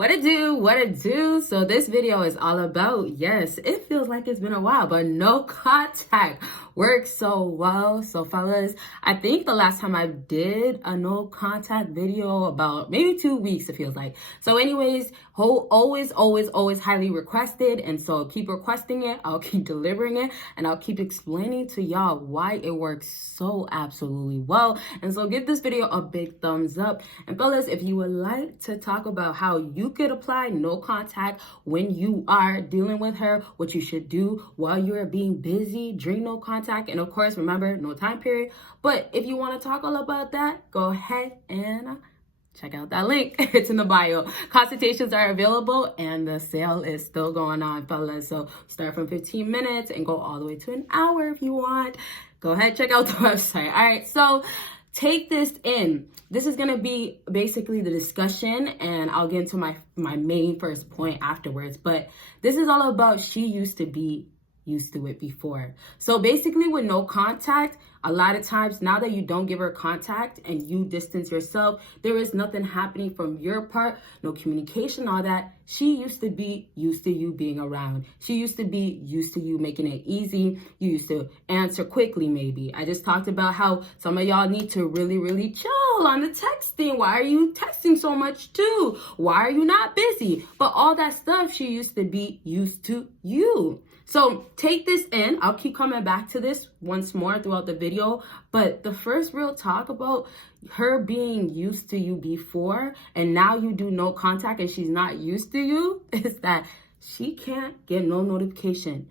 What it do, what it do. So this video is all about, yes, it feels like it's been a while, but no contact works so well. So fellas, I think the last time I did a no contact video about maybe 2 weeks, it feels like. So anyways, always highly requested. And so keep requesting it. I'll keep delivering it, and I'll keep explaining to y'all why it works so absolutely well. And so give this video a big thumbs up. And fellas, if you would like to talk about how you could apply no contact when you are dealing with her, what you should do while you're being busy during no contact, and of course, remember, no time period. But if you want to talk all about that, go ahead and check out that link. It's in the bio. Consultations are available and the sale is still going on, fellas. So start from 15 minutes and go all the way to an hour if you want. Go ahead, check out the website. All right, so take this in. This is going to be basically the discussion, and I'll get into my main first point afterwards. But this is all about she used to be used to it before. So basically with no contact, a lot of times now that you don't give her contact and you distance yourself, there is nothing happening from your part, no communication, all that. She used to be used to you being around. She used to be used to you making it easy. You used to answer quickly maybe. I just talked about how some of y'all need to really chill on the texting. Why are you texting so much too? Why are you not busy? But all that stuff, she used to be used to you. So take this in. I'll keep coming back to this once more throughout the video. But the first real talk about her being used to you before and now you do no contact and she's not used to you is that she can't get no notification.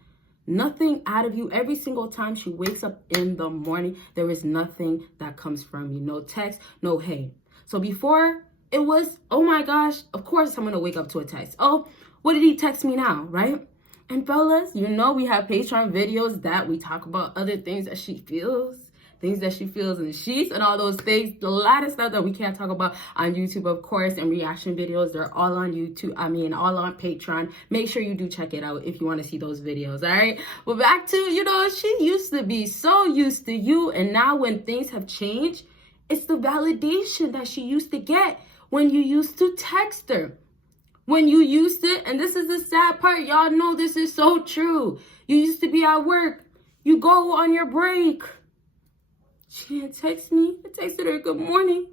Nothing out of you. Every single time she wakes up in the morning, there is nothing that comes from you. No text, no hey. So before it was, oh my gosh, of course I'm going to wake up to a text. Oh, what did he text me now, right? And fellas, you know we have Patreon videos that we talk about other things that she feels in the sheets and all those things. A lot of stuff that we can't talk about on YouTube, of course, and reaction videos. They're all on YouTube. All on Patreon. Make sure you do check it out if you want to see those videos, all right? But back to, she used to be so used to you, and now when things have changed, it's the validation that she used to get when you used to text her. When you used to, and this is the sad part, y'all know this is so true. You used to be at work. You go on your break. She didn't text me. I texted her, good morning.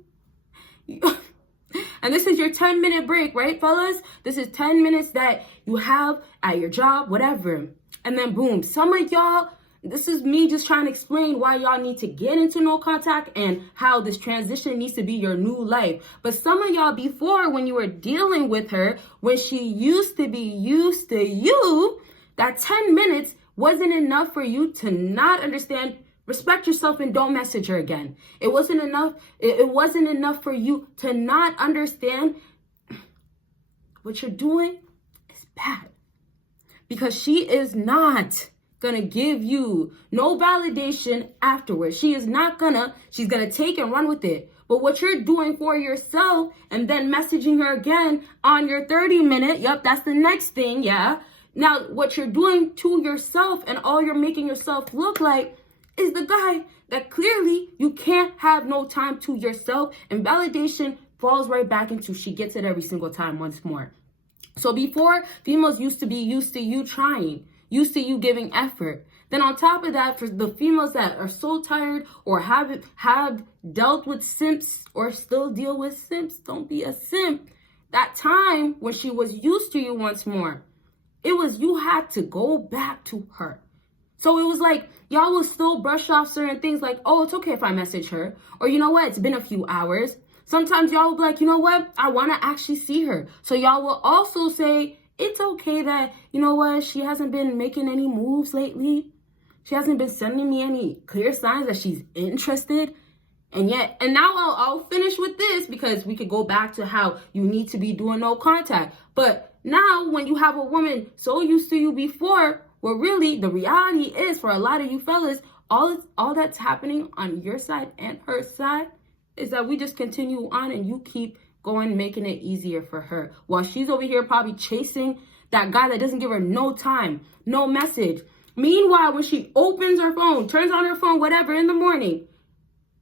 And this is your 10-minute break, right, fellas? This is 10 minutes that you have at your job, whatever. And then boom, some of y'all, this is me just trying to explain why y'all need to get into no contact and how this transition needs to be your new life. But some of y'all before, when you were dealing with her, when she used to be used to you, that 10 minutes wasn't enough for you to not understand, respect yourself, and don't message her again. It wasn't enough. It wasn't enough for you to not understand what you're doing is bad, because she is not gonna give you no validation afterwards. She's gonna take and run with it. But what you're doing for yourself and then messaging her again on your 30-minute, yep, that's the next thing, yeah. Now, what you're doing to yourself and all you're making yourself look like is the guy that clearly you can't have no time to yourself, and validation falls right back into she gets it every single time once more. So before, females used to be used to you trying, used to you giving effort. Then on top of that, for the females that are so tired or have dealt with simps or still deal with simps, don't be a simp. That time when she was used to you once more, it was you had to go back to her. So it was like y'all will still brush off certain things like, oh, it's okay if I message her. Or you know what, it's been a few hours. Sometimes y'all will be like, you know what, I want to actually see her. So y'all will also say, it's okay that, you know what, she hasn't been making any moves lately. She hasn't been sending me any clear signs that she's interested. And now I'll finish with this, because we could go back to how you need to be doing no contact. But now when you have a woman so used to you before, well, really, the reality is for a lot of you fellas, all that's happening on your side and her side is that we just continue on and you keep going, making it easier for her, while she's over here probably chasing that guy that doesn't give her no time, no message. Meanwhile, when she opens her phone, turns on her phone, whatever, in the morning,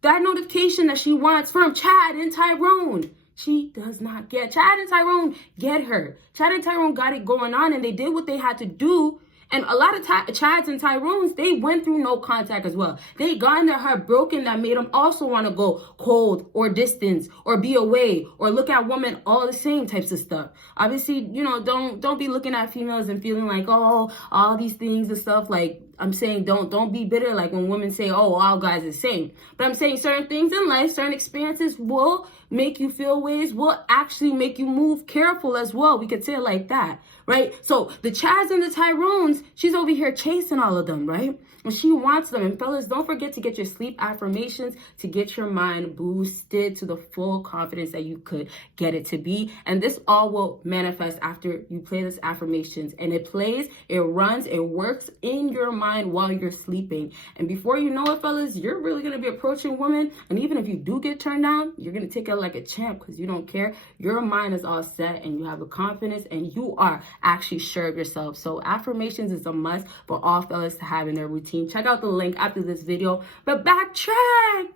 that notification that she wants from Chad and Tyrone, She does not get. Chad and Tyrone get her. Chad and Tyrone got it going on, and they did what they had to do. And a lot of Chads and Tyrones, they went through no contact as well. They got their heart broken that made them also want to go cold or distance or be away or look at women, all the same types of stuff. Obviously, don't be looking at females and feeling like, oh, all these things and stuff. Like, I'm saying don't be bitter like when women say, oh, all guys are the same. But I'm saying certain things in life, certain experiences will make you feel ways, will actually make you move careful as well. We could say it like that, right? So the Chads and the Tyrones, she's over here chasing all of them, right? And she wants them. And fellas, don't forget to get your sleep affirmations to get your mind boosted to the full confidence that you could get it to be. And this all will manifest after you play this affirmations. And it plays, it runs, it works in your mind while you're sleeping. And before you know it, fellas, you're really going to be approaching women. And even if you do get turned down, you're going to take it like a champ because you don't care. Your mind is all set and you have a confidence and you are actually sure of yourself. So affirmations is a must for all fellas to have in their routine. Check out the link after this video. But backtrack.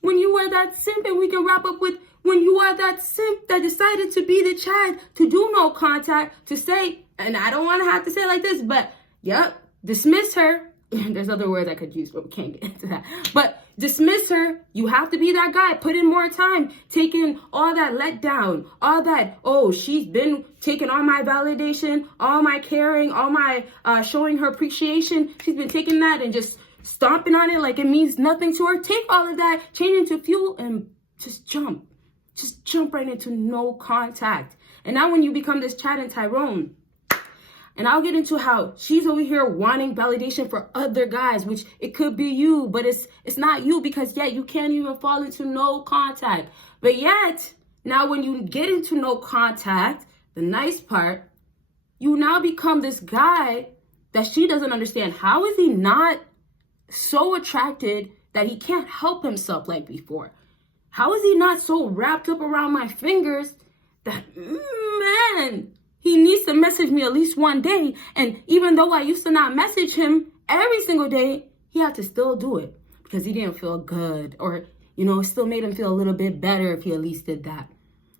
When you are that simp, and we can wrap up with when you are that simp that decided to be the Chad, to do no contact, to say, and I don't want to have to say it like this, but yep, dismiss her. There's other words I could use, but we can't get into that. But dismiss her. You have to be that guy. Put in more time. Taking all that letdown, all that, oh, she's been taking all my validation, all my caring, all my showing her appreciation. She's been taking that and just stomping on it like it means nothing to her. Take all of that, change into fuel, and just jump. Just jump right into no contact. And now when you become this Chad and Tyrone, and I'll get into how she's over here wanting validation for other guys, which it could be you, but it's not you because yet you can't even fall into no contact. But yet, now when you get into no contact, the nice part, you now become this guy that she doesn't understand. How is he not so attracted that he can't help himself like before? How is he not so wrapped up around my fingers that, man, he needs to message me at least one day. And even though I used to not message him every single day, he had to still do it because he didn't feel good. Or, it still made him feel a little bit better if he at least did that.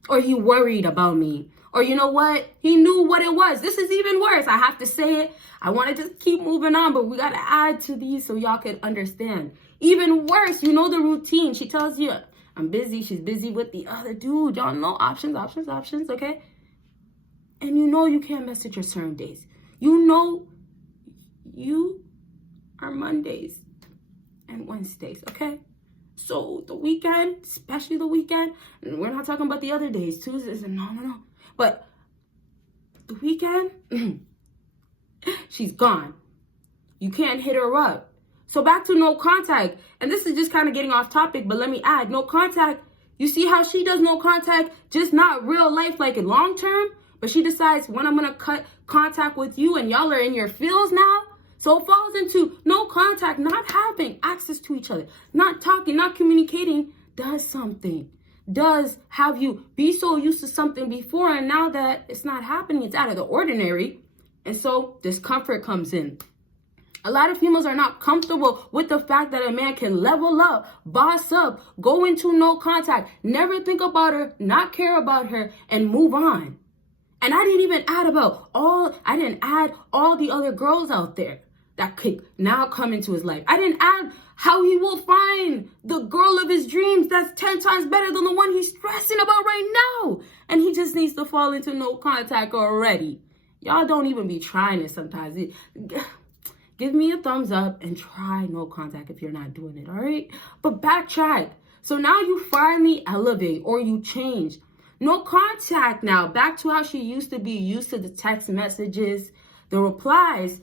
Or he worried about me. Or you know what? He knew what it was. This is even worse. I have to say it. I want to just keep moving on, but we got to add to these so y'all could understand. Even worse, the routine. She tells you, I'm busy. She's busy with the other dude. Y'all know options, okay? And you can't message her certain days. You are Mondays and Wednesdays, okay? So the weekend, especially the weekend, and we're not talking about the other days, Tuesdays, and no. But the weekend, she's gone. You can't hit her up. So back to no contact. And this is just kind of getting off topic, but let me add, no contact. You see how she does no contact, just not real life, like in long term? But she decides when I'm going to cut contact with you and y'all are in your fields now. So it falls into no contact, not having access to each other, not talking, not communicating, does something. Does have you be so used to something before, and now that it's not happening, it's out of the ordinary. And so discomfort comes in. A lot of females are not comfortable with the fact that a man can level up, boss up, go into no contact, never think about her, not care about her, and move on. And I didn't even add all the other girls out there that could now come into his life. I didn't add how he will find the girl of his dreams that's 10 times better than the one he's stressing about right now. And he just needs to fall into no contact already. Y'all don't even be trying it sometimes. Give me a thumbs up and try no contact if you're not doing it, all right? But backtrack. So now you finally elevate or you change. No contact now. Back to how she used to be, used to the text messages, the replies.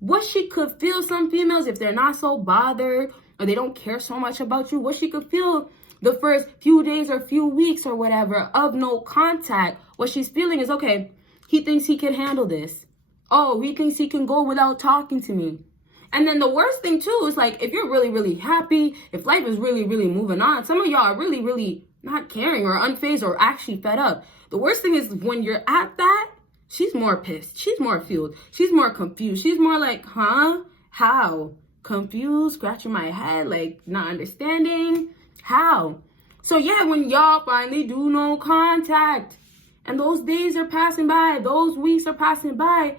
What she could feel, some females, if they're not so bothered or they don't care so much about you, what she could feel the first few days or few weeks or whatever of no contact, what she's feeling is, okay, he thinks he can handle this. Oh, he thinks he can go without talking to me. And then the worst thing too is like, if you're really, really happy, if life is really, really moving on, some of y'all are really, really not caring or unfazed or actually fed up. The worst thing is when you're at that, she's more pissed. She's more fueled. She's more confused. She's more like, huh? How? Confused, scratching my head, like not understanding. How? So yeah, when y'all finally do no contact and those days are passing by, those weeks are passing by,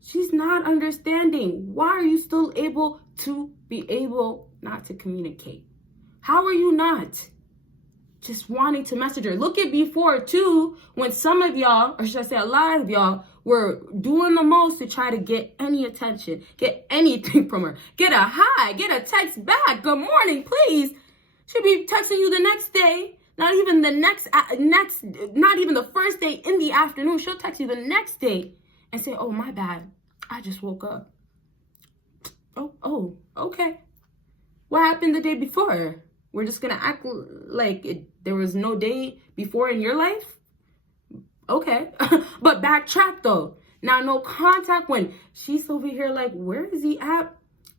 she's not understanding. Why are you still able to be able not to communicate? How are you not just wanting to message her? Look at before too, when some of y'all, or should I say a lot of y'all, were doing the most to try to get any attention, get anything from her, get a hi, get a text back, good morning, please. She'll be texting you the next day, not even the not even the first day in the afternoon. She'll text you the next day and say, oh, my bad, I just woke up. Oh, okay. What happened the day before? We're just gonna act like there was no day before in your life? Okay. But backtrack though. Now, no contact when she's over here like, where is he at?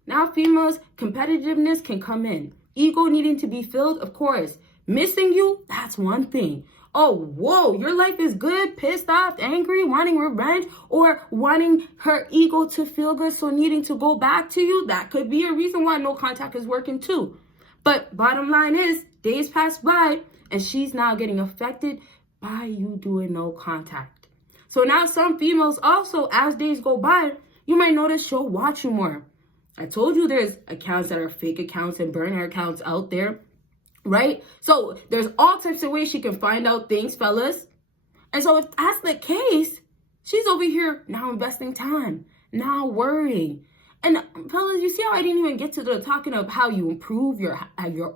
Now females, competitiveness can come in. Ego needing to be filled, of course. Missing you, that's one thing. Oh, whoa, your life is good, pissed off, angry, wanting revenge, or wanting her ego to feel good, so needing to go back to you. That could be a reason why no contact is working too. But bottom line is, days pass by, and she's now getting affected by you doing no contact. So now some females also, as days go by, you might notice she'll watch you more. I told you there's accounts that are fake accounts and burner accounts out there, right? So there's all types of ways she can find out things, fellas. And so if that's the case, she's over here now investing time, now worrying. And fellas, you see how I didn't even get to the talking of how you improve your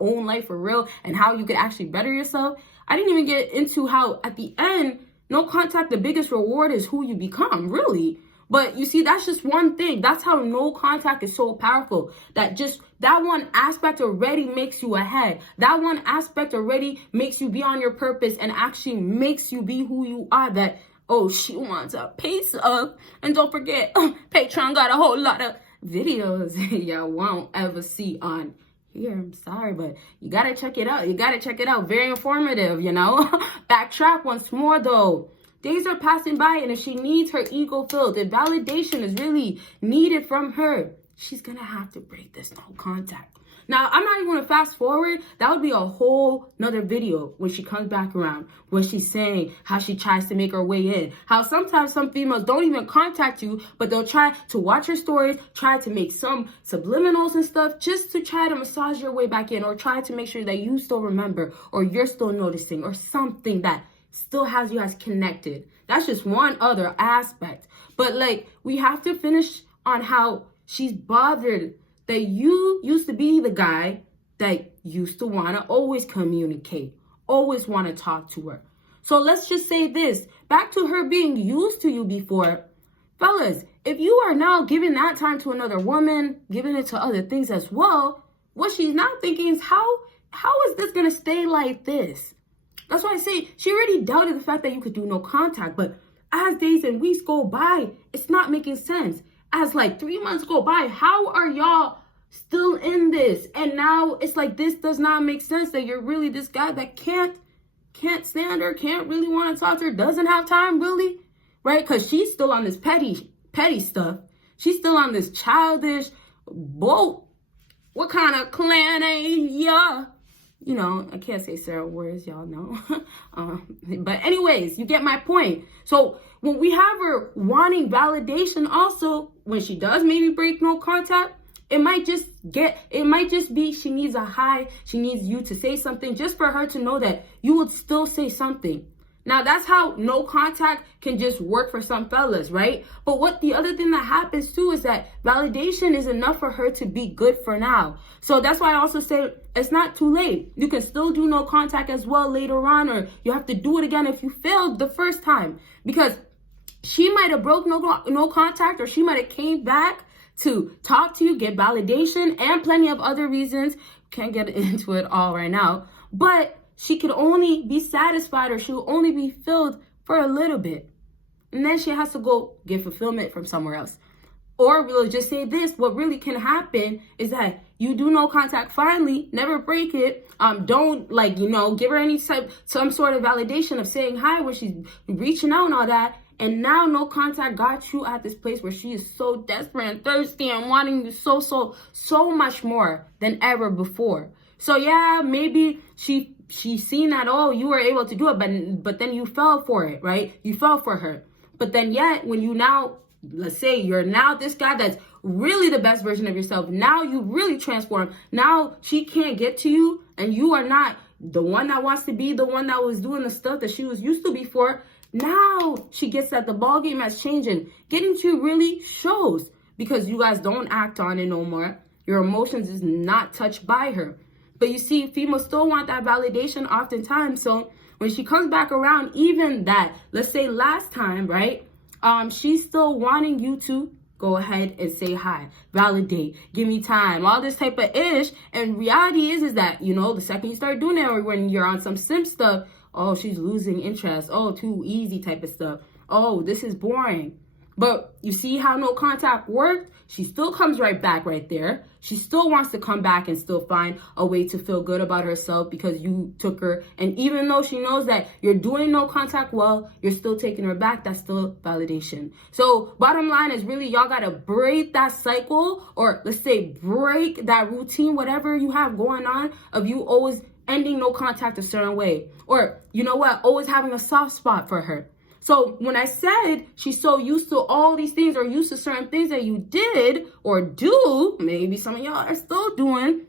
own life for real and how you could actually better yourself. I didn't even get into how at the end, no contact, the biggest reward is who you become, really. But you see, that's just one thing. That's how no contact is so powerful. That one aspect already makes you ahead. That one aspect already makes you be on your purpose and actually makes you be who you are. That, oh, she wants a piece of. And don't forget, Patreon got a whole lot of videos y'all won't ever see on here. I'm sorry, but you gotta check it out. You gotta check it out. Very informative, you know. Backtrack once more though. Days are passing by, and if she needs her ego filled, if validation is really needed from her, she's gonna have to break this no contact. Now, I'm not even gonna fast forward. That would be a whole nother video when she comes back around, where she's saying how she tries to make her way in. How sometimes some females don't even contact you, but they'll try to watch your stories, try to make some subliminals and stuff, just to try to massage your way back in, or try to make sure that you still remember, or you're still noticing, or something that still has you as connected. That's just one other aspect. But like, we have to finish on how she's bothered that you used to be the guy that used to want to always communicate, always want to talk to her. So let's just say this, back to her being used to you before. Fellas, if you are now giving that time to another woman, giving it to other things as well, what she's not thinking is how is this going to stay like this? That's why I say she already doubted the fact that you could do no contact. But as days and weeks go by, it's not making sense. As like 3 months go by, how are y'all still in this? And now it's like, this does not make sense that you're really this guy that can't stand her, can't really want to talk to her, doesn't have time really, right? Because she's still on this petty stuff. She's still on this childish boat. What kind of clan ain't ya? You know, I can't say Sarah words, y'all know. But anyways, you get my point. So when we have her wanting validation also, when she does maybe break no contact, it might just be she needs a hi, she needs you to say something just for her to know that you would still say something. Now, that's how no contact can just work for some fellas, right? But what the other thing that happens too is that validation is enough for her to be good for now. So that's why I also say it's not too late. You can still do no contact as well later on, or you have to do it again if you failed the first time. Because she might have broke no contact, or she might have came back to talk to you, get validation, and plenty of other reasons. Can't get into it all right now. But she could only be satisfied, or she'll only be filled for a little bit. And then she has to go get fulfillment from somewhere else. Or we'll just say this, what really can happen is that you do no contact finally, never break it. Don't give her some sort of validation of saying hi when she's reaching out and all that. And now no contact got you at this place where she is so desperate and thirsty and wanting you so much more than ever before. So yeah, maybe she she's seen that, oh, you were able to do it, but then you fell for it, right? You fell for her. But then yet, when you now, let's say you're now this guy that's really the best version of yourself, now you really transform. Now she can't get to you, and you are not the one that wants to be the one that was doing the stuff that she was used to before. Now she gets that the ball game has changed, and getting to you really shows because you guys don't act on it no more. Your emotions is not touched by her. But you see, females still want that validation oftentimes. So when she comes back around, even that, let's say last time, right? She's still wanting you to go ahead and say hi, validate, give me time, all this type of ish. And reality is that, you know, the second you start doing that, or when you're on some simp stuff, oh, she's losing interest. Oh, too easy type of stuff. Oh, this is boring. But you see how no contact worked? She still comes right back right there. She still wants to come back and still find a way to feel good about herself because you took her. And even though she knows that you're doing no contact well, you're still taking her back. That's still validation. So bottom line is really y'all got to break that cycle, or let's say break that routine, whatever you have going on of you always ending no contact a certain way. Or you know what? Always having a soft spot for her. So when I said she's so used to all these things or used to certain things that you did or do, maybe some of y'all are still doing,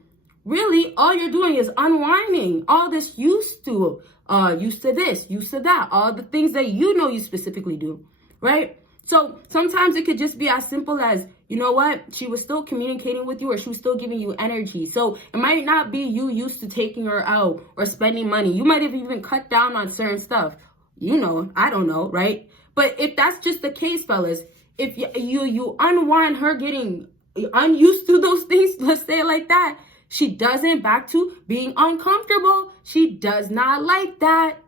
really all you're doing is unwinding all this used to this, used to that, all the things that you know you specifically do, right? So sometimes it could just be as simple as, you know what, she was still communicating with you or she was still giving you energy. So it might not be you used to taking her out or spending money. You might have even cut down on certain stuff. You know, I don't know, right? But if that's just the case, fellas, if you unwind her getting unused to those things, let's say it like that, she doesn't back to being uncomfortable. She does not like that.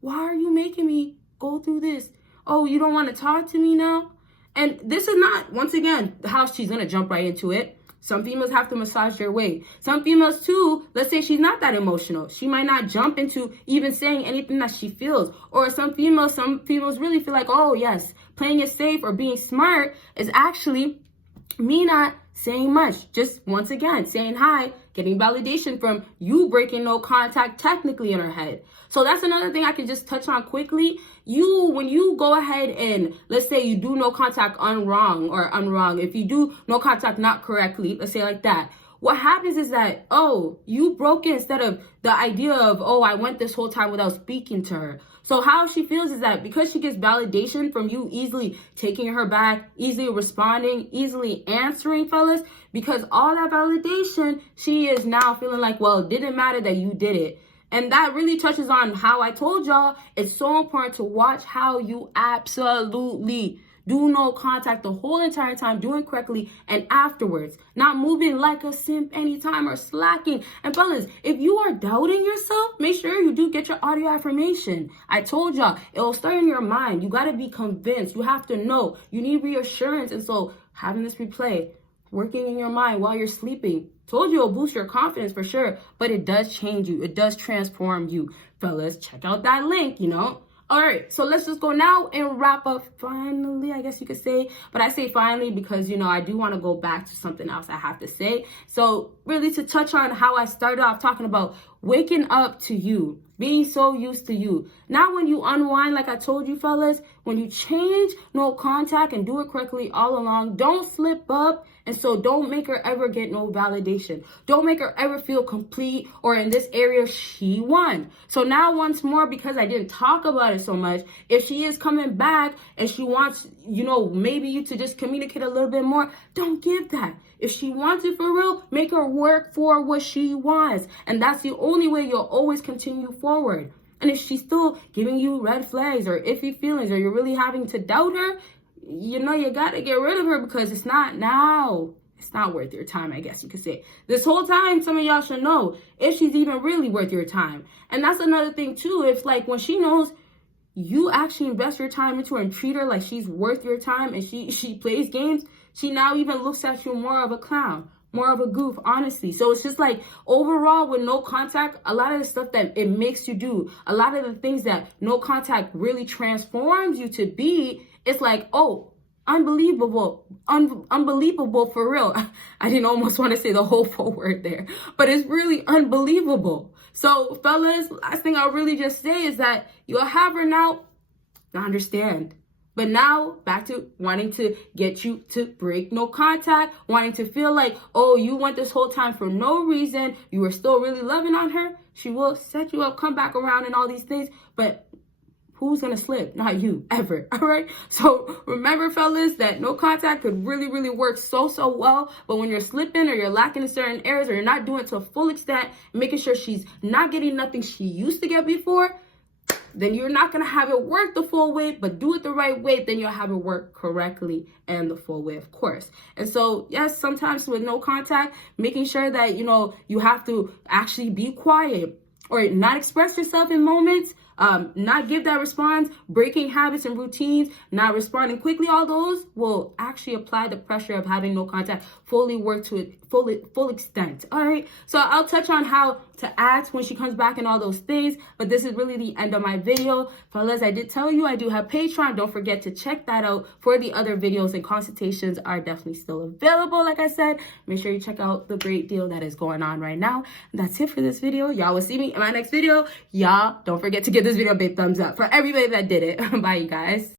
Why are you making me go through this? Oh, you don't want to talk to me now? And this is not, once again, how she's going to jump right into it. Some females have to massage their way. Some females too, let's say she's not that emotional. She might not jump into even saying anything that she feels. Or some females really feel like, oh yes, playing it safe or being smart is actually me not saying much. Just once again, saying hi, getting validation from you breaking no contact technically in her head. So that's another thing I can just touch on quickly. When you go ahead and let's say you do no contact unwrong, if you do no contact not correctly, let's say like that, what happens is that, oh, you broke it instead of the idea of, oh, I went this whole time without speaking to her. So how she feels is that because she gets validation from you easily taking her back, easily responding, easily answering, fellas, because all that validation, she is now feeling like, well, it didn't matter that you did it. And that really touches on how I told y'all it's so important to watch how you absolutely do no contact the whole entire time, doing correctly, and afterwards, not moving like a simp anytime or slacking. And fellas, if you are doubting yourself, make sure you do get your audio affirmation. I told y'all, it will start in your mind. You got to be convinced. You have to know. You need reassurance. And so having this replay, working in your mind while you're sleeping, told you it'll boost your confidence for sure, but it does change you. It does transform you. Fellas, check out that link, you know. All right, so let's just go now and wrap up finally, I guess you could say. But I say finally because, you know, I do want to go back to something else I have to say. So really to touch on how I started off talking about waking up to you, being so used to you. Now when you unwind, like I told you, fellas, when you change no contact and do it correctly all along, don't slip up. And so don't make her ever get no validation. Don't make her ever feel complete or in this area she won. So now once more, because I didn't talk about it so much, if she is coming back and she wants, you know, maybe you to just communicate a little bit more, don't give that. If she wants it for real, make her work for what she wants. And that's the only way you'll always continue forward. And if she's still giving you red flags or iffy feelings or you're really having to doubt her, you know, you got to get rid of her because it's not worth your time, I guess you could say. This whole time, some of y'all should know if she's even really worth your time. And that's another thing too. If like when she knows you actually invest your time into her and treat her like she's worth your time and she plays games, she now even looks at you more of a clown, more of a goof, honestly. So it's just like overall with no contact, a lot of the stuff that it makes you do, a lot of the things that no contact really transforms you to be, it's like, oh, unbelievable for real. I didn't almost want to say the whole full word there, but it's really unbelievable. So fellas, last thing I'll really just say is that you'll have her now. I understand. But now, back to wanting to get you to break no contact, wanting to feel like, oh, you went this whole time for no reason, you were still really loving on her. She will set you up, come back around and all these things, but who's gonna slip? Not you, ever, all right? So remember, fellas, that no contact could really, really work so well, but when you're slipping or you're lacking in certain areas or you're not doing it to a full extent, making sure she's not getting nothing she used to get before, then you're not going to have it work the full way, but do it the right way, then you'll have it work correctly and the full way, of course. And so, yes, sometimes with no contact, making sure that, you have to actually be quiet or not express yourself in moments, not give that response, breaking habits and routines, not responding quickly, all those will actually apply the pressure of having no contact fully work to it full extent. All right, so I'll touch on how to act when she comes back and all those things, but this is really the end of my video. Fellas, I did tell you I do have Patreon. Don't forget to check that out for the other videos, and consultations are definitely still available. Like I said, make sure you check out the great deal that is going on right now. And that's it for this video. Y'all will see me in my next video. Y'all don't forget to give this video a big thumbs up for everybody that did it. Bye, you guys.